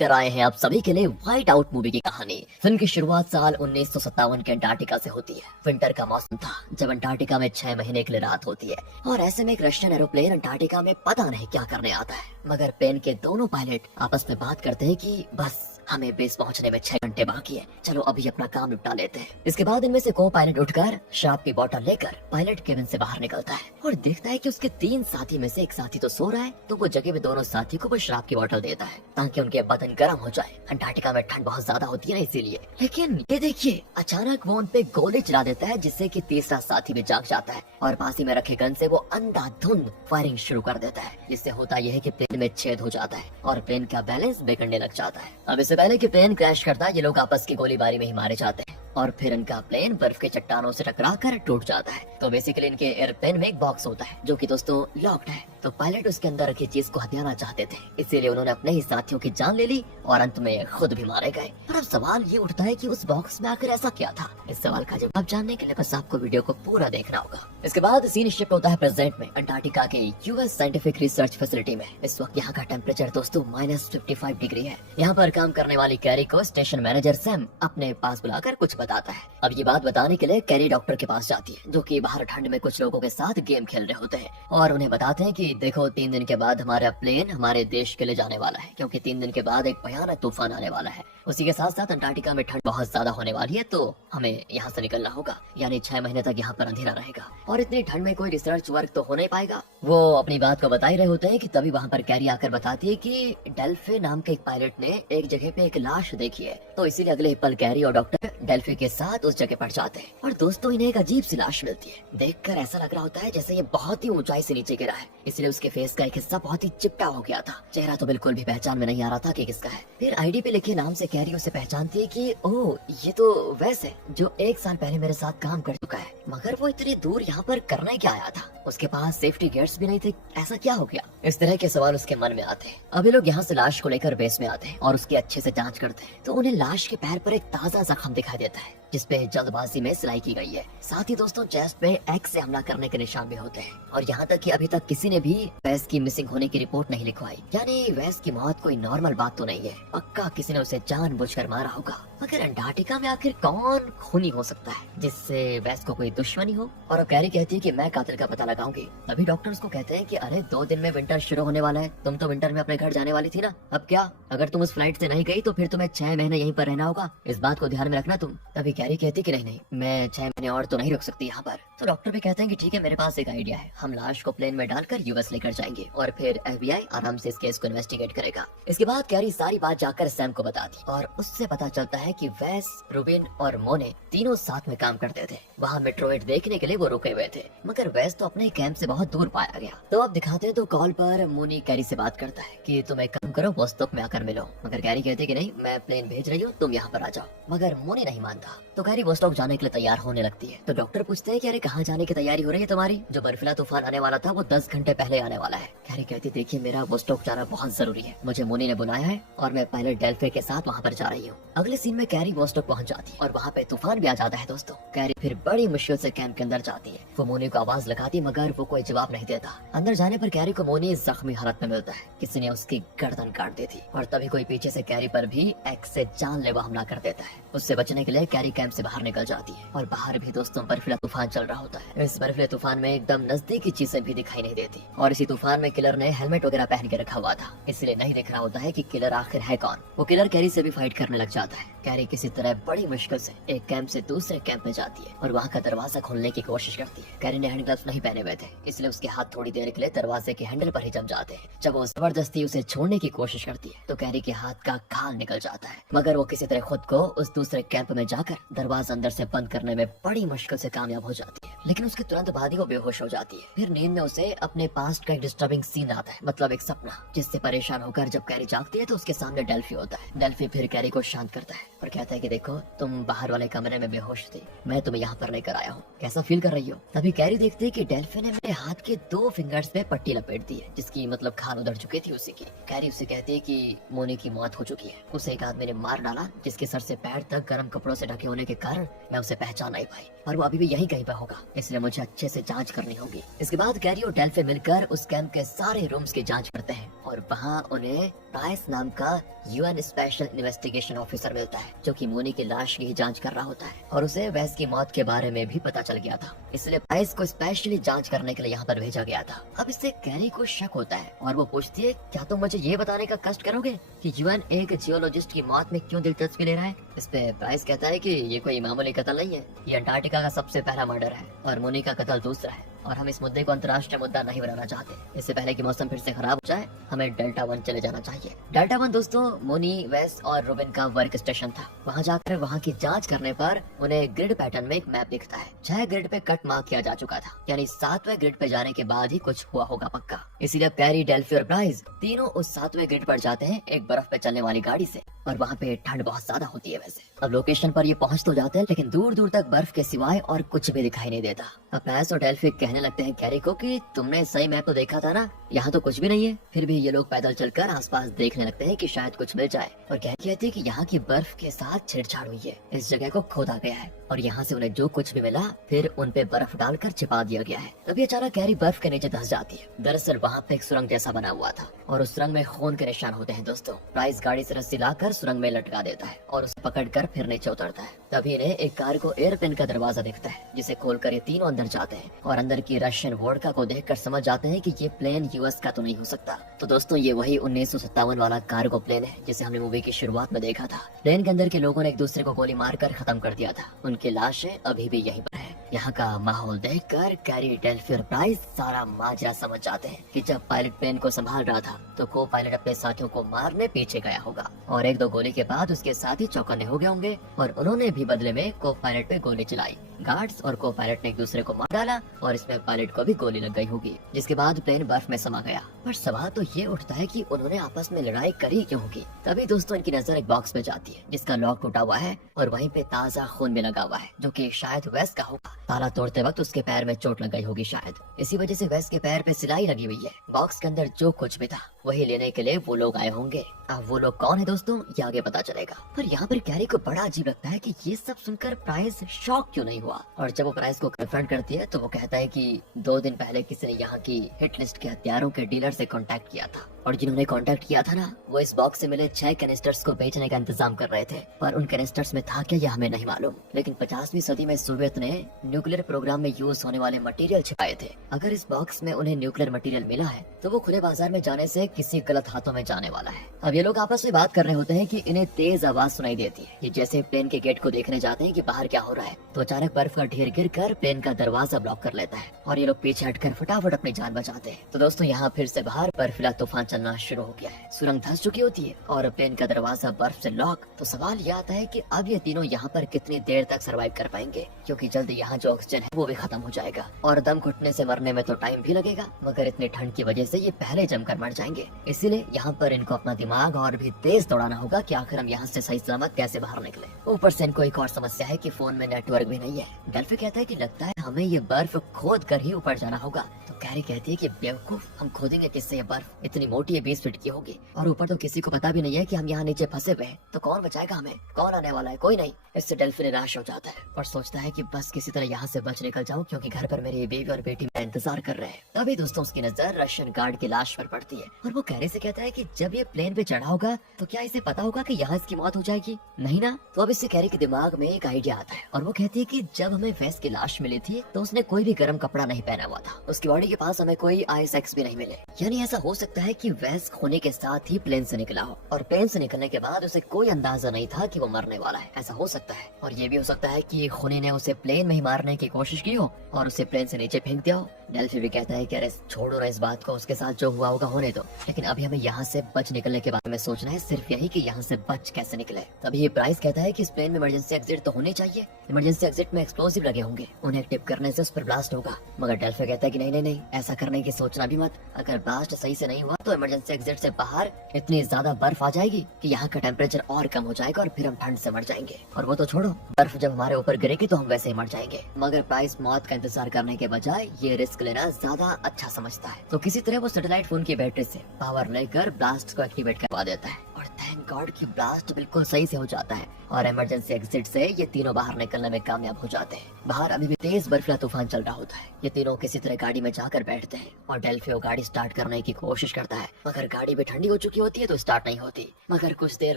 कर आए हैं आप सभी के लिए व्हाइट आउट मूवी की कहानी। फिल्म की शुरुआत साल 1957 के अंटार्कटिका से होती है। विंटर का मौसम था जब अंटार्कटिका में 6 महीने के लिए रात होती है और ऐसे में एक रशियन एरोप्लेन अंटार्कटिका में पता नहीं क्या करने आता है, मगर प्लेन के दोनों पायलट आपस में बात करते हैं कि बस हमें बेस पहुंचने में 6 घंटे बाकी है, चलो अभी अपना काम निपटा लेते हैं। इसके बाद इनमें से को पायलट उठकर शराब की बोतल लेकर पायलट केबिन से बाहर निकलता है और देखता है कि उसके 3 साथी में से एक साथी तो सो रहा है, तो वो जगह में दोनों साथी को वो शराब की बोतल देता है ताकि उनके बदन गर्म हो जाए। अंटार्कटिका में ठंड बहुत ज्यादा होती है ना, इसीलिए। लेकिन ये देखिए, अचानक वो उन पे गोली चला देता है जिससे कि तीसरा साथी भी जाग जाता है और पास ही में रखे गन से वो अंधाधुंध फायरिंग शुरू कर देता है, जिससे होता यह है कि प्लेन में छेद हो जाता है और प्लेन का बैलेंस बिगड़ने लग जाता है। अब इससे पहले कि प्लेन क्रैश करता है, ये लोग आपस की गोलीबारी में ही मारे जाते हैं और फिर इनका प्लेन बर्फ के चट्टानों से टकराकर टूट जाता है। तो बेसिकली इनके एयरप्लेन में एक बॉक्स होता है जो कि दोस्तों लॉक्ड है, तो पायलट उसके अंदर रखी चीज को हथियाना चाहते थे, इसीलिए उन्होंने अपने ही साथियों की जान ले ली और अंत में खुद भी मारे गए। और अब सवाल ये उठता है कि उस बॉक्स में आखिर ऐसा क्या था। इस सवाल का जवाब जानने के लिए बस आपको वीडियो को पूरा देखना होगा। इसके बाद सीन शिफ्ट होता है प्रेजेंट में अंटार्कटिका के यूएस साइंटिफिक रिसर्च फैसिलिटी में। इस वक्त यहाँ का टेम्परेचर दोस्तों -55 डिग्री है। यहाँ पर काम करने वाली कैरी को स्टेशन मैनेजर सैम अपने पास बुलाकर कुछ बताता है। अब ये बात बताने के लिए कैरी डॉक्टर के पास जाती है जो कि बाहर ठंड में कुछ लोगों के साथ गेम खेल रहे होते हैं और उन्हें बताते हैं कि देखो 3 दिन के बाद हमारा प्लेन हमारे देश के लिए जाने वाला है, क्योंकि 3 दिन के बाद एक भयानक तूफान आने वाला है। उसी के साथ साथ अंटार्कटिका में ठंड बहुत ज्यादा होने वाली है, तो हमें यहाँ से निकलना होगा, यानी 6 महीने तक यहाँ पर अंधेरा रहेगा और इतनी ठंड में कोई रिसर्च वर्क तो हो नहीं पाएगा। वो अपनी बात को बता ही रहे होते हैं कि तभी वहाँ पर कैरी आकर बताती है कि डेल्फी नाम के एक पायलट ने एक जगह पे एक लाश देखी है, तो इसीलिए अगले पल कैरी और डॉक्टर डेल्फी के साथ उस जगह पर जाते हैं और दोस्तों इन्हें एक अजीब सी लाश मिलती है। देखकर ऐसा लग रहा होता है जैसे ये बहुत ही ऊंचाई से नीचे गिरा है, इसलिए उसके फेस का एक हिस्सा बहुत ही चिपटा हो गया था। चेहरा तो बिल्कुल भी पहचान में नहीं आ रहा था कि किसका है। फिर आईडी पे लिखे नाम से कैरी उसे पहचानती है कि ओह, ये तो वैसे जो 1 साल पहले मेरे साथ काम कर चुका है, मगर वो इतनी दूर यहाँ पर करने क्या आया था? उसके पास सेफ्टी गियर्स भी नहीं थे, ऐसा क्या हो गया? इस तरह के सवाल उसके मन में आते हैं। अभी लोग यहाँ से लाश को लेकर बेस में आते हैं और उसकी अच्छे से जांच करते हैं, तो उन्हें लाश के पैर पर एक ताजा जख्म दिखाई देता है जिसपे जल्दबाजी में सिलाई की गई है। साथ ही दोस्तों चेस्ट पे एक्स से हमला करने के निशान भी होते हैं और यहाँ तक कि अभी तक किसी ने भी वैस की मिसिंग होने की रिपोर्ट नहीं लिखवाई, यानी वैस की मौत कोई नॉर्मल बात तो नहीं है, पक्का किसी ने उसे जानबूझकर मारा होगा। मगर अंटार्कटिका में आखिर कौन खूनी हो सकता है जिससे वैस को कोई दुश्मनी हो? और अब कैरी कहती है कि मैं कातिल का पता लगाऊंगी। तभी डॉक्टर्स को कहते हैं कि अरे 2 दिन में विंटर शुरू होने वाला है, तुम तो विंटर में अपने घर जाने वाली थी ना, अब क्या? अगर तुम उस फ्लाइट से नहीं गई तो फिर तुम्हें 6 महीने यहीं पर रहना होगा, इस बात को ध्यान में रखना तुम। तभी कैरी कहती कि नहीं, मैं 6 महीने और तो नहीं रुक सकती यहाँ पर। तो डॉक्टर भी कहते हैं कि ठीक है, मेरे पास एक आइडिया है, हम लाश को प्लेन में डालकर यूएस लेकर जाएंगे और फिर FBI आराम से इस केस को इन्वेस्टिगेट करेगा। इसके बाद कैरी सारी बात जाकर सैम को बताती और उससे पता चलता है कि वैस, रूबिन और मोने तीनों साथ में काम करते थे। वहाँ मेट्रोइड देखने के लिए वो रुके हुए थे, मगर वैस तो अपने कैंप से बहुत दूर पाया गया। तो अब दिखाते हैं तो कॉल पर मोनी कैरी से बात करता है कि तुम एक काम करो, वोस्टॉक में आकर मिलो, मगर कैरी कहती है कि नहीं, मैं प्लेन भेज रही हूँ, तुम यहाँ पर आ जाओ। मगर मोनी नहीं मानता, तो कैरी वोस्टॉक जाने के लिए तैयार होने लगती है। तो डॉक्टर पूछते हैं कि अरे कहाँ जाने की तैयारी हो रही है तुम्हारी? जो बर्फीला तूफान आने वाला था वो 10 घंटे पहले आने वाला है। कैरी कहती देखिए, मेरा वोस्टॉक जाना बहुत जरूरी है, मुझे मोनी ने बुलाया है और मैं पायलट डेल्फी के साथ वहाँ पर जा रही हूँ। अगले सीन में कैरी वोस्टॉक पहुँच जाती है और वहाँ पे तूफान भी आ जाता है दोस्तों। कैरी फिर बड़ी मुश्किल से कैंप के अंदर जाती है। वो मोनी को आवाज लगाती मगर वो कोई जवाब नहीं देता। अंदर जाने पर कैरी को मोनी जख्मी हालत में मिलता है, किसी ने उसकी गर्दन काट दी थी और तभी कोई पीछे से कैरी पर भी एक्स से जानलेवा हमला कर देता है। उससे बचने के लिए कैरी कैंप से बाहर निकल जाती है और बाहर भी दोस्तों बर्फीला तूफान चल रहा होता है। इस बर्फीले तूफान में एकदम नजदीकी चीजें भी दिखाई नहीं देती और इसी तूफान में किलर ने हेलमेट वगैरह पहन के रखा हुआ था, इसलिए नहीं दिख रहा होता है कि किलर आखिर है कौन। वो किलर कैरी से भी फाइट करने लग जाता है। कैरी किसी तरह बड़ी मुश्किल से एक कैंप से दूसरे कैंप में जाती है और वहाँ का दरवाजा खोलने की कोशिश करती है। कैरी ने हैंड ग्लव्स नहीं पहने हुए थे, इसलिए उसके हाथ थोड़ी देर के लिए दरवाजे के हैंडल पर ही जम जाते हैं। जब वो जबरदस्ती उसे छोड़ने की कोशिश करती है तो कैरी के हाथ का खाल निकल जाता है, मगर वो किसी तरह खुद को उस दूसरे कैंप में जाकर दरवाजा अंदर से बंद करने में बड़ी मुश्किल से कामयाब हो जाती है। लेकिन उसके तुरंत बाद ही वो बेहोश हो जाती है। फिर नींद में उसे अपने पास्ट का एक डिस्टर्बिंग सीन आता है, मतलब एक सपना, जिससे परेशान होकर जब कैरी जागती है तो उसके सामने डेल्फी होता है। डेल्फी फिर कैरी को शांत करता है और कहता है कि देखो, तुम बाहर वाले कमरे में बेहोश थी, मैं तुम्हें यहाँ पर लेकर आया हूँ, कैसा फील कर रही हो? तभी कैरी देखती है कि डेल्फी ने मेरे हाथ के 2 फिंगर्स पे पट्टी लपेट दी है, जिसकी मतलब खाल उधर चुकी थी उसी की। कैरी उसे कहती है कि मोनी की मौत हो चुकी है, उसे एक आदमी ने मार डाला जिसके सर से पैर तक गर्म कपड़ों से ढके होने के कारण मैं उसे पहचान नहीं पाई और वो अभी भी यही कहीं पर होगा, इसलिए मुझे अच्छे से जांच करनी होगी। इसके बाद कैरी और डेल्फी मिलकर उस कैंप के सारे रूम्स की जांच करते हैं और वहाँ उन्हें प्राइस नाम का यूएन स्पेशल इन्वेस्टिगेशन ऑफिसर मिलता है, जो कि मोनी की लाश की जांच कर रहा होता है और उसे वेस की मौत के बारे में भी पता चल गया था, इसलिए प्राइस को स्पेशली जांच करने के लिए यहाँ पर भेजा गया था। अब इससे कैरी को शक होता है और वो पूछती है, क्या तुम मुझे ये बताने का कष्ट करोगे कि यूएन एक जियोलॉजिस्ट की मौत में क्यों दिलचस्पी ले रहा है? इस पे प्राइस कहता है कि ये कोई मामूली कत्ल नहीं है, ये अंटार्कटिका का सबसे पहला मर्डर है और मोनी का कत्ल दूसरा है और हम इस मुद्दे को अंतर्राष्ट्रीय मुद्दा नहीं बनाना चाहते। इससे पहले कि मौसम फिर से खराब हो जाए हमें डेल्टा 1 चले जाना चाहिए। डेल्टा 1 दोस्तों मोनी, वेस और रोबिन का वर्क स्टेशन था। वहाँ जाकर वहाँ की जांच करने पर उन्हें ग्रिड पैटर्न में एक मैप दिखता है। 6 ग्रिड पे कट मार्क किया जा चुका था, यानी 7वें ग्रिड पे जाने के बाद ही कुछ हुआ होगा पक्का। इसीलिए कैरी, डेल्फी और प्राइस तीनों उस 7वें ग्रिड पर जाते हैं एक बर्फ पे चलने वाली गाड़ी से, और वहाँ पे ठंड बहुत ज्यादा होती है। वैसे अब लोकेशन पर ये पहुँच तो जाते हैं, लेकिन दूर दूर तक बर्फ के सिवाय और कुछ भी दिखाई नहीं देता। अब प्राइस और डेल्फी कहने लगते हैं कैरी को कि तुमने सही मैप तो देखा था ना, यहाँ तो कुछ भी नहीं है। फिर भी ये लोग पैदल चलकर आसपास देखने लगते हैं कि शायद कुछ मिल जाए, और कैरी कहती है कि यहाँ की बर्फ के साथ छेड़छाड़ हुई है, इस जगह को खोदा गया है और यहाँ से उन्हें जो कुछ भी मिला फिर उन पे बर्फ डालकर छिपा दिया गया है। तभी अचानक कैरी बर्फ के नीचे धंस जाती है। दरअसल वहाँ पे एक सुरंग जैसा बना हुआ था और उस सुरंग में खून के निशान होते हैं। दोस्तों प्राइस गाड़ी से रस्सी लाकर सुरंग में लटका देता है और उसे पकड़कर फिर नीचे उतरता है। तभी इन्हें एक कार को एयरप्लेन का दरवाजा दिखता है, जिसे खोलकर ये तीनों अंदर जाते हैं और अंदर की रशियन वोडका को देखकर समझ जाते हैं कि ये प्लेन यूएस का तो नहीं हो सकता। तो दोस्तों ये वही 1957 वाला कार्गो प्लेन है जिसे हमने मूवी की शुरुआत में देखा था। प्लेन के अंदर के लोगों ने एक दूसरे को गोली मारकर खत्म कर दिया था। उनकी लाशें अभी भी यहीं पर है। यहाँ का माहौल देखकर कैरी, डेल्फी और प्राइस सारा माजरा समझ जाते हैं कि जब पायलट प्लेन को संभाल रहा था तो को पायलट अपने साथियों को मारने पीछे गया होगा और 1-2 गोली के बाद उसके साथी चौकन्ने हो गए होंगे और उन्होंने भी बदले में को पायलट पे गोली चलाई। गार्ड्स और को पायलट ने एक दूसरे को मार डाला और इसमें पायलट को भी गोली लग गई होगी, जिसके बाद प्लेन बर्फ में समा गया। पर सवाल तो ये उठता है कि उन्होंने आपस में लड़ाई करी क्यों होगी। तभी दोस्तों इनकी नजर एक बॉक्स पे जाती है जिसका लॉक टूटा हुआ है और वहीं पे ताजा खून भी लगा हुआ है, जो कि शायद वेस का होगा। ताला तोड़ते वक्त उसके पैर में चोट लग गई होगी शायद, इसी वजह से वेस के पैर पे सिलाई लगी हुई है। बॉक्स के अंदर जो कुछ भी था वही लेने के लिए वो लोग आए होंगे। अब वो लोग कौन है दोस्तों ये आगे पता चलेगा। पर यहाँ पर कैरी को बड़ा अजीब लगता है कि ये सब सुनकर प्राइस शॉक क्यों नहीं हुआ, और जब वो प्राइस को कन्फ्रंट करती है तो वो कहता है कि 2 दिन पहले किसी ने यहाँ की हिट लिस्ट के हथियारों के डीलर से कांटेक्ट किया था और जिन्होंने कांटेक्ट किया था ना वो इस बॉक्स से मिले 6 कैनिस्टर्स को बेचने का इंतजाम कर रहे थे। पर उन कैनिस्टर्स में था क्या यह हमें नहीं मालूम, लेकिन 50वीं सदी में सोवियत ने न्यूक्लियर प्रोग्राम में यूज होने वाले मटेरियल छिपाए थे। अगर इस बॉक्स में उन्हें न्यूक्लियर मटेरियल मिला है तो वो खुले बाजार में जाने से किसी गलत हाथों में जाने वाला है। अब ये लोग आपस में बात कर रहे होते हैं कि इन्हें तेज आवाज सुनाई देती है। ये जैसे प्लेन के गेट को देखने जाते हैं कि बाहर क्या हो रहा है तो अचानक बर्फ का ढेर गिर कर प्लेन का दरवाजा ब्लॉक कर लेता है और ये लोग पीछे हटकर फटाफट अपनी जान बचाते हैं। तो दोस्तों यहाँ फिर से बाहर बर्फीला तूफान चलना शुरू हो गया है। सुरंग धंस चुकी होती है और प्लेन का दरवाजा बर्फ से लॉक। तो सवाल ये आता है कि अब ये तीनों यहाँ पर कितनी देर तक सरवाइव कर पाएंगे, क्योंकि जल्दी यहाँ जो ऑक्सीजन है वो भी खत्म हो जाएगा और दम घुटने से मरने में तो टाइम भी लगेगा, मगर इतनी ठंड की वजह से ये पहले जमकर मर जाएंगे। इसीलिए यहाँ पर इनको अपना दिमाग और भी तेज दौड़ाना होगा कि आखिर हम यहाँ से सही सलामत कैसे बाहर निकले। ऊपर से इनको एक और समस्या है कि फोन में नेटवर्क भी नहीं है। डेल्फी कहता है कि लगता है हमें ये बर्फ खोद कर ही ऊपर जाना होगा। तो कैरी कहती है कि बेवकूफ, हम खोदेंगे किससे? ये बर्फ इतनी मोटी है, 20 फीट की होगी और ऊपर तो किसी को पता भी नहीं है कि हम यहाँ नीचे फंसे हुए हैं। तो कौन बचाएगा हमें? कौन आने वाला है? कोई नहीं। इससे डेल्फी निराश हो जाता है और सोचता है कि बस किसी तरह यहाँ से बच निकल जाऊं, क्योंकि घर पर मेरी बेबी और बेटी मेरा इंतजार कर रहे हैं। तभी दोस्तों उसकी नजर रशियन गार्ड की लाश पर पड़ती है और वो कैरी से कहता है कि जब ये प्लेन पे चढ़ा होगा तो क्या इसे पता होगा कि यहाँ इसकी मौत हो जाएगी? नहीं ना। तो अब इससे कैरी के दिमाग में एक आइडिया आता है और वो कहती है कि जब हमें वेस की लाश मिली थी तो उसने कोई भी गर्म कपड़ा नहीं पहना हुआ था, उसकी बॉडी के पास हमें कोई ISX भी नहीं मिले। यानी ऐसा हो सकता है कि वेस खोने के साथ ही प्लेन से निकला हो और प्लेन से निकलने के बाद उसे कोई अंदाजा नहीं था कि वो मरने वाला है। ऐसा हो सकता है। और ये भी हो सकता है कि खूनी ने उसे प्लेन में ही मारने की कोशिश की हो और उसे प्लेन से नीचे फेंक दिया हो। डेल्फी भी कहता है कि अरे छोड़ो ना इस बात को, उसके साथ जो हुआ होगा होने दो, लेकिन अभी हमें यहाँ से बच निकलने के बारे में सोचना है, सिर्फ यही कि यहाँ से बच कैसे निकले। तभी ये प्राइस कहता है कि इस प्लेन में इमरजेंसी एग्जिट तो होनी चाहिए, इमरजेंसी एग्जिट में एक्सप्लोसिव लगे होंगे, उन्हें टिप करने से उस पर ब्लास्ट होगा। मगर डेल्फी कहता है कि नहीं नहीं नहीं, ऐसा करने की सोचना भी मत। अगर ब्लास्ट सही से नहीं हुआ तो इमरजेंसी एग्जिट से बाहर इतनी ज्यादा बर्फ आ जाएगी कि यहाँ का टेम्परेचर और कम हो जाएगा और फिर हम ठंड से मर जाएंगे। और वो तो छोड़ो, बर्फ जब हमारे ऊपर गिरेगी तो हम वैसे ही मर जाएंगे। मगर प्राइस मौत का इंतजार करने के बजाय ये रिस्क लेना ज्यादा अच्छा समझता है। तो किसी तरह वो सैटेलाइट फोन की बैटरी से पावर लेकर ब्लास्ट को एक्टिवेट करवा देता है और थैंक गॉड कि ब्लास्ट बिल्कुल सही से हो जाता है और इमरजेंसी एग्जिट से ये तीनों बाहर निकलने में कामयाब हो जाते हैं। बाहर अभी भी तेज बर्फीला तूफान चल रहा होता है। ये तीनों किसी तरह गाड़ी में जाकर बैठते हैं और डेल्फियो गाड़ी स्टार्ट करने की कोशिश करता है, मगर गाड़ी भी ठंडी हो चुकी होती है तो स्टार्ट नहीं होती। मगर कुछ देर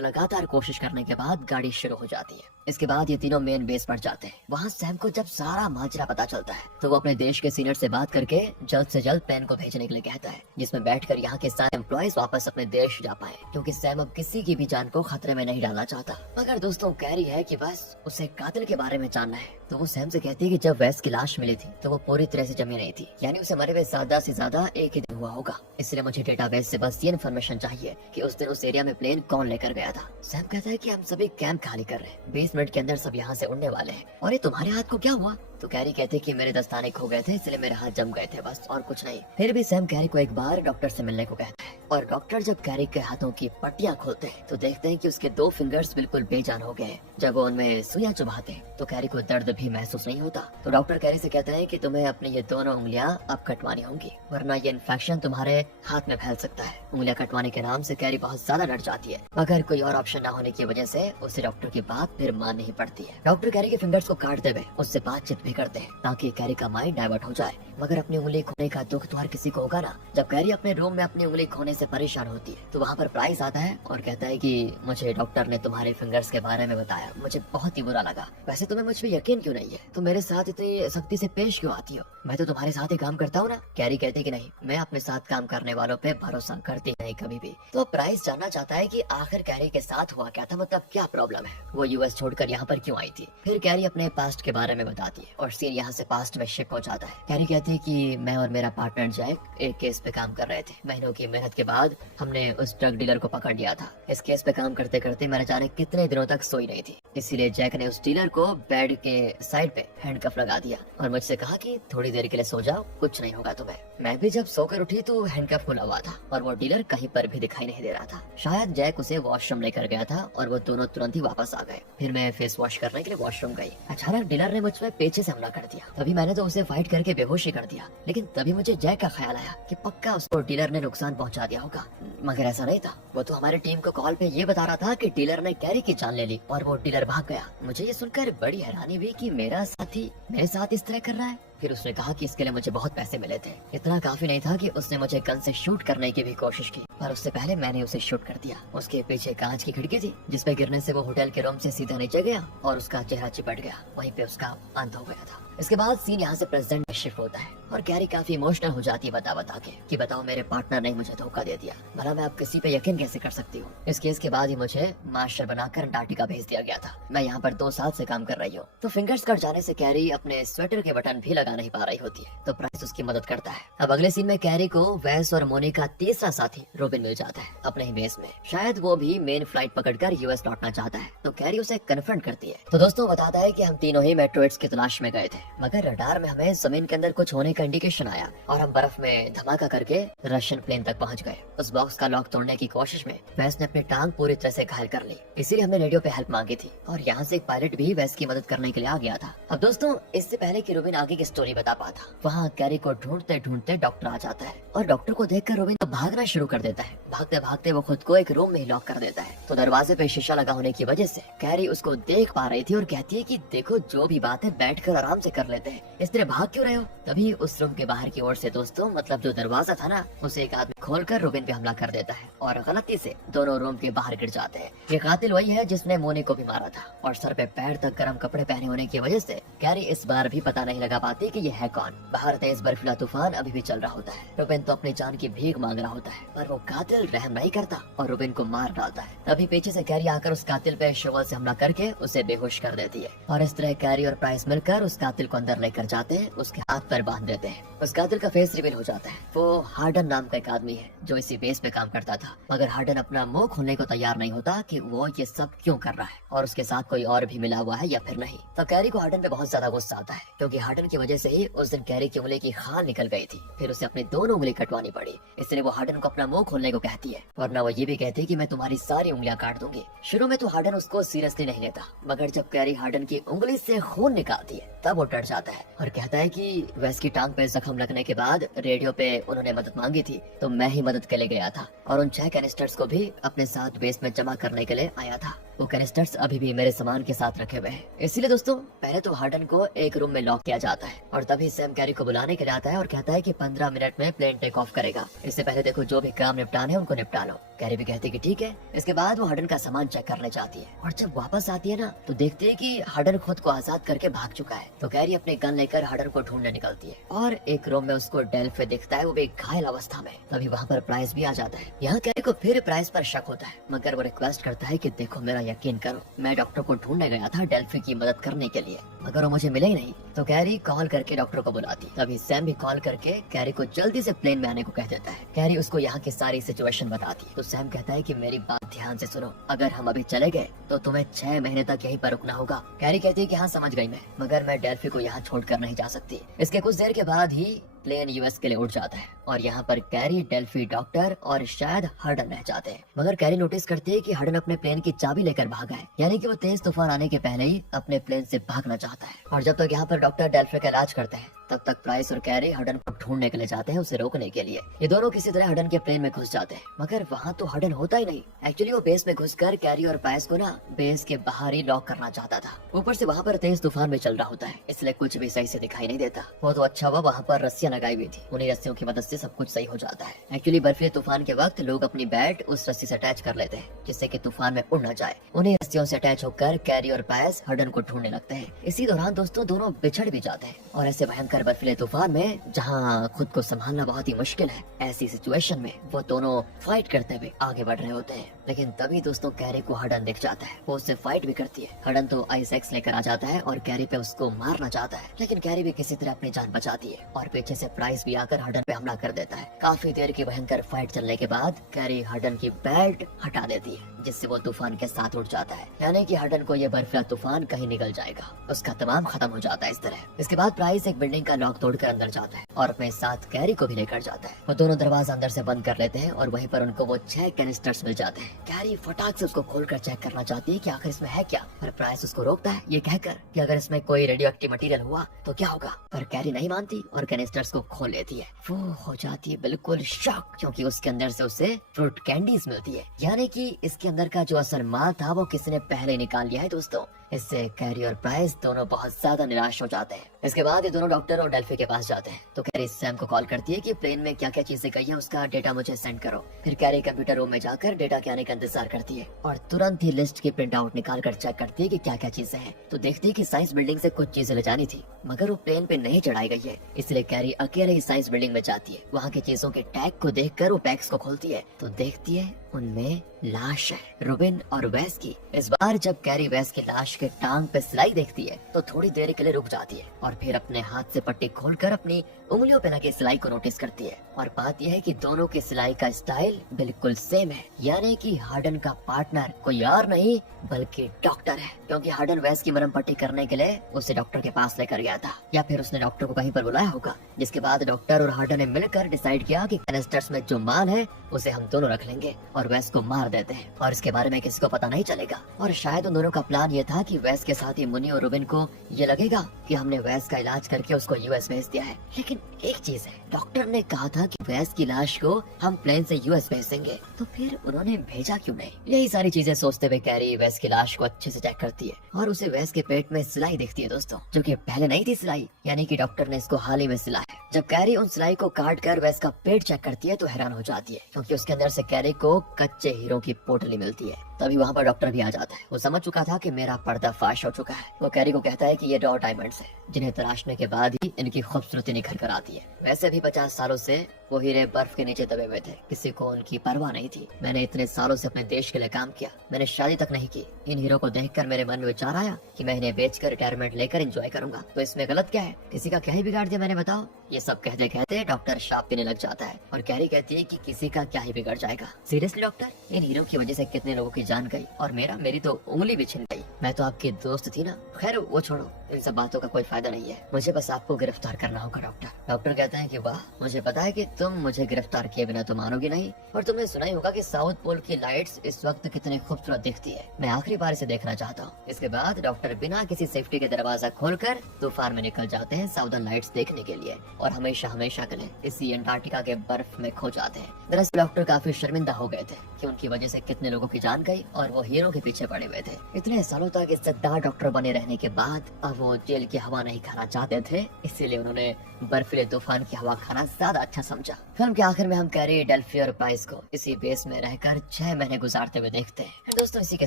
लगातार कोशिश करने के बाद गाड़ी शुरू हो जाती है। इसके बाद ये तीनों मेन बेस पर जाते हैं। वहाँ सैम को जब सारा माजरा पता चलता है तो वो अपने देश के सीनियर से बात करके जल्द से जल्द प्लेन को भेजने के लिए कहता है, जिसमें बैठकर यहाँ के सारे एम्प्लॉयज वापस अपने देश जा पाए, क्योंकि सैम अब किसी की भी जान को खतरे में नहीं डालना चाहता। मगर दोस्तों कैरी है कि बस उसे कातिल के बारे में जानना है। तो वो सैम से कहती है कि जब वेस की लाश मिली थी तो वो पूरी तरह से जमी नहीं थी, यानी उसे मरे हुए ज्यादा से ज्यादा एक ही दिन हुआ होगा। इसलिए मुझे डेटाबेस से बस ये इन्फॉर्मेशन चाहिए कि उस दिन उस एरिया में प्लेन कौन लेकर गया था। सैम कहता है कि हम सभी कैंप खाली कर रहे हैं, 20 मिनट के अंदर सब यहाँ से उड़ने वाले हैं। और ये तुम्हारे हाथ को क्या हुआ? तो कैरी कहते कि मेरे दस्ताने खो गए थे इसलिए मेरे हाथ जम गए थे, बस और कुछ नहीं। फिर भी सैम कैरी को एक बार डॉक्टर से मिलने को कहता है और डॉक्टर जब कैरी के हाथों की पट्टियां खोलते हैं तो देखते हैं कि उसके 2 फिंगर्स बिल्कुल बेजान हो गए हैं। जब वो उनमें सुइयां चुभाते हैं तो कैरी को दर्द भी महसूस नहीं होता। तो डॉक्टर कैरी से कहता है कि तुम्हें अपनी ये दोनों उंगलियां अब कटवानी होंगी, वरना ये इन्फेक्शन तुम्हारे हाथ में फैल सकता है। उंगलियां कटवाने के नाम से कैरी बहुत ज्यादा डर जाती है, मगर कोई और ऑप्शन न होने की वजह से उसे डॉक्टर की बात फिर माननी ही पड़ती है। डॉक्टर कैरी के फिंगर्स को काटते हुए उससे बातचीत भी करते हैं ताकि कैरी का माइंड डाइवर्ट हो जाए। मगर अपनी उंगली खोने का दुख तो हर किसी को होगा ना। जब कैरी अपने रूम में अपनी उंगली खोने से परेशान होती है तो वहाँ पर प्राइस आता है और कहता है कि मुझे डॉक्टर ने तुम्हारे फिंगर्स के बारे में बताया, मुझे बहुत ही बुरा लगा। वैसे तुम्हें मुझ पे यकीन क्यों नहीं है? तुम मेरे साथ इतनी सख्ती से पेश क्यों आती हो? मैं तो तुम्हारे साथ ही काम करता हूँ ना। कैरी कहती है कि नहीं, मैं अपने साथ काम करने वालों पे भरोसा करती नहीं कभी भी। तो प्राइस जानना चाहता है कि आखिर कैरी के साथ हुआ क्या था, मतलब क्या प्रॉब्लम है, वो यूएस छोड़कर यहाँ पर क्यों आई थी। फिर कैरी अपने पास्ट के बारे में बताती है और सीन यहाँ से पास्ट में शिफ्ट हो जाता है। कैरी कहती है कि मैं और मेरा पार्टनर जैक एक केस पे काम कर रहे थे। महीनों की मेहनत के बाद हमने उस ड्रग डीलर को पकड़ लिया था। इस केस पे काम करते करते मैंने जाने कितने दिनों तक सोई नहीं थी, इसीलिए जैक ने उस डीलर को बेड के साइड पे हैंडकफ लगा दिया और मुझसे कहा कि थोड़ी देर के लिए सो जाओ, कुछ नहीं होगा तुम्हें। मैं भी जब सोकर उठी तो हैंडकफ खुला हुआ था और वो डीलर कहीं पर भी दिखाई नहीं दे रहा था। शायद जैक उसे वॉशरूम लेकर गया था और वो दोनों तुरंत ही वापस आ गए। फिर मैं फेस वॉश करने के लिए वॉशरूम गई। अचानक डीलर ने मुझ पे पीछे से हमला कर दिया। तभी मैंने तो उसे फाइट करके बेहोशी कर दिया, लेकिन तभी मुझे जैक का ख्याल आया कि पक्का उसको डीलर ने नुकसान पहुंचा दिया होगा। मगर ऐसा नहीं था। वो तो हमारी टीम को कॉल पे ये बता रहा था कि डीलर ने कैरी की जान ले ली और वो डीलर भाग गया। मुझे ये सुनकर बड़ी हैरानी हुई कि मेरा साथी मेरे साथ इस तरह कर रहा है। फिर उसने कहा कि इसके लिए मुझे बहुत पैसे मिले थे। इतना काफी नहीं था कि उसने मुझे गन से शूट करने की भी कोशिश की, पर उससे पहले मैंने उसे शूट कर दिया। उसके पीछे कांच की खिड़की थी जिसपे गिरने से वो होटल के रूम से सीधा नीचे गया और उसका चेहरा चिपट गया। वहीं पे उसका अंत हो गया था। इसके बाद सीन यहाँ से प्रेजेंट में शिफ्ट होता है और कैरी काफी इमोशनल हो जाती है बता के कि बताओ मेरे पार्टनर ने मुझे धोखा दे दिया, भला मैं आप किसी पे यकीन कैसे कर सकती हूँ। इस केस के बाद ही मुझे मास्टर बनाकर अंटार्कटिका भेज दिया गया था। मैं यहाँ पर 2 साल से काम कर रही हूँ। तो फिंगर्स कट जाने से कैरी अपने स्वेटर के बटन भी लगा नहीं पा रही होती है, तो प्राइस उसकी मदद करता है। अब अगले सीन में कैरी को वेस और मोनी का तीसरा साथी रोबिन मिल जाता है अपने ही बेस में। शायद वो भी मेन फ्लाइट पकड़कर यूएस लौटना चाहता है, तो कैरी उसे कन्फ्रंट करती है। तो दोस्तों बताता है कि हम तीनों ही मेट्रोइड्स की तलाश में गए थे, मगर रडार में हमें जमीन के अंदर कुछ होने का इंडिकेशन आया और हम बर्फ में धमाका करके रशियन प्लेन तक पहुंच गए। उस बॉक्स का लॉक तोड़ने की कोशिश में वेस ने अपनी टांग पूरी तरह से घायल कर ली, इसीलिए हमने रेडियो पे हेल्प मांगी थी और यहाँ से एक पायलट भी वेस की मदद करने के लिए आ गया था। अब दोस्तों इससे पहले कि रोबिन आगे की स्टोरी बता पाता, वहाँ कैरी को ढूंढते ढूंढते डॉक्टर आ जाता है और डॉक्टर को देखकर रोबिन तो भागना शुरू कर देता है। भागते भागते वो खुद को एक रूम में ही लॉक कर देता है। तो दरवाजे पे शीशा लगा होने की वजह से कैरी उसको देख पा रही थी और कहती है कि देखो जो भी बात है बैठकर आराम से कर लेते हैं, इस तरह भाग क्यों रहे हो। तभी उस रूम के बाहर की ओर से दोस्तों मतलब जो दरवाजा था ना, उसे एक आदमी खोलकर रोबिन पे हमला कर देता है और गलती से दोनों रूम के बाहर गिर जाते हैं। ये कातिल वही है जिसने मोनी को भी मारा था और सर पे पैर तक गर्म कपड़े पहने होने की वजह से कैरी इस बार भी पता नहीं लगा पाती कि ये है कौन। बाहर तेज बर्फीला तूफान अभी भी चल रहा होता है। रोबिन तो अपनी जान की भीख मांग रहा होता है, पर वो कातिल रहम नहीं करता और रोबिन को मार डालता है। तभी पीछे से कैरी आकर उस कातिल पे शोवल से हमला करके उसे बेहोश कर देती है और इस तरह कैरी और प्राइस मिलकर उस कातिल को अंदर लेकर जाते हैं, उसके हाथ पर बांध देते हैं। उस कातिल का फेस रिवील हो जाता है। वो हार्डन नाम का एक आदमी है जो इसी बेस पे काम करता था, मगर हार्डन अपना मुंह खोलने को तैयार नहीं होता कि वो ये सब क्यों कर रहा है और उसके साथ कोई और भी मिला हुआ है या फिर नहीं। तो कैरी को हार्डन पे बहुत ज्यादा गुस्सा आता है क्योंकि हार्डन की वजह से ही उस दिन कैरी की उंगली की खाल निकल गई थी, फिर उसे अपनी दोनों उंगली कटवानी पड़ी। इसलिए वो हार्डन को अपना मुंह खोलने को कहती है, वरना वो ये भी कहती है कि मैं तुम्हारी सारी उंगलियां काट दूंगी। शुरू में तो हार्डन उसको सीरियसली नहीं लेता, मगर जब कैरी हार्डन की उंगली से खून निकालती है तब वो डर जाता है और कहता है कि वेस की टांग पे जख्म लगने के बाद रेडियो पे उन्होंने मदद मांगी थी तो मैं ही मदद के लिए गया था और उन 6 कैनिस्टर्स को भी अपने साथ बेस में जमा करने के लिए आया था। वो कैनिस्टर्स अभी भी मेरे सामान के साथ रखे हुए हैं। इसीलिए दोस्तों पहले तो हार्डन को एक रूम में लॉक किया जाता है और तभी सैम कैरी को बुलाने के लिए आता है और कहता है कि 15 मिनट में प्लेन टेक ऑफ करेगा। इससे पहले देखो जो भी काम निपटाने उनको निपटा लो। कैरी भी कहती है कि ठीक है। इसके बाद वो हार्डन का सामान चेक करने जाती है और जब वापस आती है ना तो देखती है कि हार्डन खुद को आजाद करके भाग चुका है। तो कैरी अपने गन लेकर हार्डन को ढूंढने निकलती है और एक रूम में उसको डेल्फी दिखता है, वो भी घायल अवस्था में। तभी वहाँ पर प्राइस भी आ जाता है। यहाँ कैरी को फिर प्राइस पर शक होता है, मगर वो रिक्वेस्ट करता है कि देखो मेरा यकीन करो, मैं डॉक्टर को ढूंढने गया था डेल्फी की मदद करने के लिए, मगर वो मुझे मिले ही नहीं। तो कैरी कॉल करके डॉक्टर को बुलाती। तभी सैम भी कॉल करके कैरी को जल्दी से प्लेन में आने को कह देता है। कैरी उसको यहाँ की सारी सिचुएशन बताती। तो सैम कहता है कि मेरी बात ध्यान से सुनो, अगर हम अभी चले गए तो तुम्हें 6 महीने तक यहीं पर रुकना होगा। कैरी कहती है कि हाँ समझ गई मैं, मगर मैं डेल्फी को यहाँ छोड़कर नहीं जा सकती। इसके कुछ देर के बाद ही प्लेन यूएस के लिए उड़ जाता है और यहाँ पर कैरी, डेल्फी, डॉक्टर और शायद हार्डन रह जाते हैं। मगर कैरी नोटिस करती है कि हार्डन अपने प्लेन की चाबी लेकर भागा है, यानी कि वो तेज तूफान आने के पहले ही अपने प्लेन से भागना चाहता है। और जब तक यहाँ पर डॉक्टर डेल्फी का इलाज करते हैं तब तक प्राइस और कैरी हार्डन को ढूंढने के लिए जाते हैं, उसे रोकने के लिए। ये दोनों किसी तरह हार्डन के प्लेन में घुस जाते हैं, मगर वहाँ तो हार्डन होता ही नहीं। एक्चुअली वो बेस में घुसकर कैरी और प्राइस को ना बेस के बाहर ही लॉक करना चाहता था। ऊपर से वहाँ पर तेज तूफान भी चल रहा होता है, इसलिए कुछ भी सही से दिखाई नहीं देता। वो तो अच्छा हुआ वहाँ पर रस्सियां लगाई हुई थी, उन्हीं रस्सियों की मदद से सब कुछ सही हो जाता है। एक्चुअली बर्फीले तूफान के वक्त लोग अपनी बैट उस रस्सी से अटैच कर लेते हैं जिससे कि तूफान में उड़ न जाए। उन्हीं रस्सियों से अटैच होकर कैरी और प्राइस हार्डन को ढूंढने लगते हैं। इसी दौरान दोस्तों दोनों बिछड़ भी जाते हैं और ऐसे भयंकर बर्फीले तूफान में जहाँ खुद को संभालना बहुत ही मुश्किल है, ऐसी सिचुएशन में वो दोनों फाइट करते हुए आगे बढ़ रहे होते हैं। लेकिन तभी दोस्तों कैरी को हार्डन दिख जाता है, वो उससे फाइट भी करती है। हार्डन तो आइस एक्स लेकर आ जाता है और कैरी पे उसको मारना चाहता है, लेकिन कैरी भी किसी तरह अपनी जान बचाती है और पीछे से प्राइस भी आकर हार्डन पे हमला कर देता है। काफी देर की भयंकर फाइट चलने के बाद कैरी हार्डन की बेल्ट हटा देती है जिससे वो तूफान के साथ उड़ जाता है, यानी कि हार्डन को ये बर्फीला तूफान कहीं निकल जाएगा, उसका तमाम खत्म हो जाता है इस तरह। इसके बाद प्राइस एक बिल्डिंग का लॉक तोड़कर अंदर जाता है और अपने साथ कैरी को भी लेकर जाता है। वो दोनों दरवाजा अंदर से बंद कर लेते हैं और वहीं पर उनको वो 6 कैनिस्टर्स मिल जाते हैं। कैरी फटाक से उसको खोलकर चेक करना चाहती है कि आखिर इसमें है क्या, पर प्राइस उसको रोकता है ये कहकर कि अगर इसमें कोई रेडियो एक्टिव मटीरियल हुआ तो क्या होगा। पर कैरी नहीं मानती और कैनिस्टर्स को खोल लेती है। वो हो जाती है बिल्कुल शॉक, क्योंकि उसके अंदर से उसे फ्रूट कैंडीज मिलती है, यानी कि इसके अंदर का जो असल माल था वो किसी ने पहले निकाल लिया है दोस्तों। इससे कैरी और प्राइस दोनों बहुत ज्यादा निराश हो जाते हैं। इसके बाद ये दोनों डॉक्टर और डेल्फी के पास जाते हैं। तो कैरी सैम को कॉल करती है कि प्लेन में क्या क्या चीजें गई है उसका डेटा मुझे सेंड करो। फिर कैरी कंप्यूटर रूम में जाकर डेटा के आने का इंतजार करती है और तुरंत ही लिस्ट की प्रिंट आउट निकाल कर चेक करती है कि क्या क्या चीजें हैं। तो देखती है कि साइंस बिल्डिंग से कुछ चीजें ले जानी थी, मगर वो प्लेन पे नहीं चढ़ाई गई है, इसलिए कैरी अकेले ही साइंस बिल्डिंग में जाती है। वहाँ की चीजों के टैग को देखकर वो बैग्स को खोलती है तो देखती है उनमें लाश है, रुबिन और वेस की। इस बार जब कैरी वेस की लाश के टांग पे सिलाई देखती है तो थोड़ी देर के लिए रुक जाती है और फिर अपने हाथ से पट्टी खोलकर अपनी उंगलियों पे लगे सिलाई को नोटिस करती है। और बात यह है कि दोनों की सिलाई का स्टाइल बिल्कुल सेम है, यानी कि हार्डन का पार्टनर कोई और नहीं बल्कि डॉक्टर है, क्योंकि हार्डन वेस की मरहम पट्टी करने के लिए उसे डॉक्टर के पास लेकर गया था, या फिर उसने डॉक्टर को कहीं पर बुलाया होगा। जिसके बाद डॉक्टर और हार्डन ने मिलकर डिसाइड किया कि कैनिस्टर्स में जो माल है उसे हम दोनों रख लेंगे और वेस को मार देते हैं और इसके बारे में किसी को पता नहीं चलेगा। और शायद उन दोनों का प्लान ये था कि वेस के साथ ही मुनी और रुबिन को ये लगेगा कि हमने वेस का इलाज करके उसको यूएस भेज दिया है। लेकिन एक चीज है, डॉक्टर ने कहा था कि वेस की लाश को हम प्लेन से यूएस भेज देंगे, तो फिर उन्होंने भेजा क्यों नहीं। यही सारी चीजें सोचते हुए कैरी वेस की लाश को अच्छे से चेक करती है और उसे वेस के पेट में सिलाई दिखती है दोस्तों, जो कि पहले नहीं थी सिलाई, यानी कि डॉक्टर ने इसको हाल ही में सिला है। जब कैरी उन सिलाई को काट कर वेस का पेट चेक करती है तो हैरान हो जाती है, क्योंकि उसके अंदर से कैरी को कच्चे हीरो की पोटली मिलती है। तभी वहाँ पर डॉक्टर भी आ जाता है। वो समझ चुका था कि मेरा पर्दाफाश हो चुका है। वो कैरी को कहता है कि ये रॉ डायमंड्स हैं, जिन्हें तराशने के बाद ही इनकी खूबसूरती निखर कर आती है। वैसे भी 50 सालों से वो हीरे बर्फ के नीचे दबे हुए थे, किसी को उनकी परवाह नहीं थी। मैंने इतने सालों से अपने देश के लिए काम किया, मैंने शादी तक नहीं की। इन हीरो को देखकर मेरे मन में विचार आया कि मैं इन्हें बेचकर रिटायरमेंट लेकर एंजॉय करूंगा। तो इसमें गलत क्या है, किसी का क्या ही बिगाड़ दिया मैंने, बताओ। ये सब कहते कहते डॉक्टर शराब पीने लग जाता है और कैरी कहती है कि किसी का क्या ही बिगड़ जाएगा। सीरियसली डॉक्टर, इन हीरो की वजह से कितने लोगों की जान गई और मेरी तो उंगली भी छिन गई। मैं तो आपकी दोस्त थी ना। खैर वो छोड़ो, इन सब बातों का कोई फायदा नहीं है, मुझे बस आपको गिरफ्तार करना होगा डॉक्टर। डॉक्टर कहते हैं कि वाह, मुझे पता है कि तुम मुझे गिरफ्तार किए बिना तो मानोगी नहीं, और तुमने सुना ही होगा कि साउथ पोल की लाइट्स इस वक्त कितनी खूबसूरत दिखती है। मैं आखिरी बार इसे देखना चाहता हूँ। इसके बाद डॉक्टर बिना किसी सेफ्टी के दरवाजा खोलकर तूफान में निकल जाते हैं साउदर्न लाइट्स देखने के लिए, और हमेशा हमेशा के लिए इसी अंटार्कटिका के बर्फ में खो जाते हैं। दरअसल डॉक्टर काफी शर्मिंदा हो गए थे कि उनकी वजह से कितने लोगों की जान गई और वो हीरो के पीछे पड़े हुए थे। इतने सालों तक इज्जतदार डॉक्टर बने रहने के बाद अब वो जेल की हवा नहीं खाना चाहते थे, इसीलिए उन्होंने बर्फीले तूफान की हवा खाना ज्यादा अच्छा समझा। फिल्म के आखिर में हम कैरी, डेल्फी और प्राइस को इसी बेस में रहकर 6 महीने गुजारते हुए देखते हैं। दोस्तों, इसी के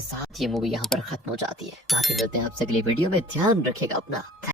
साथ ये मूवी यहाँ पर खत्म हो जाती है। बाकी मिलते हैं आपसे अगली वीडियो में। ध्यान रखिएगा अपना।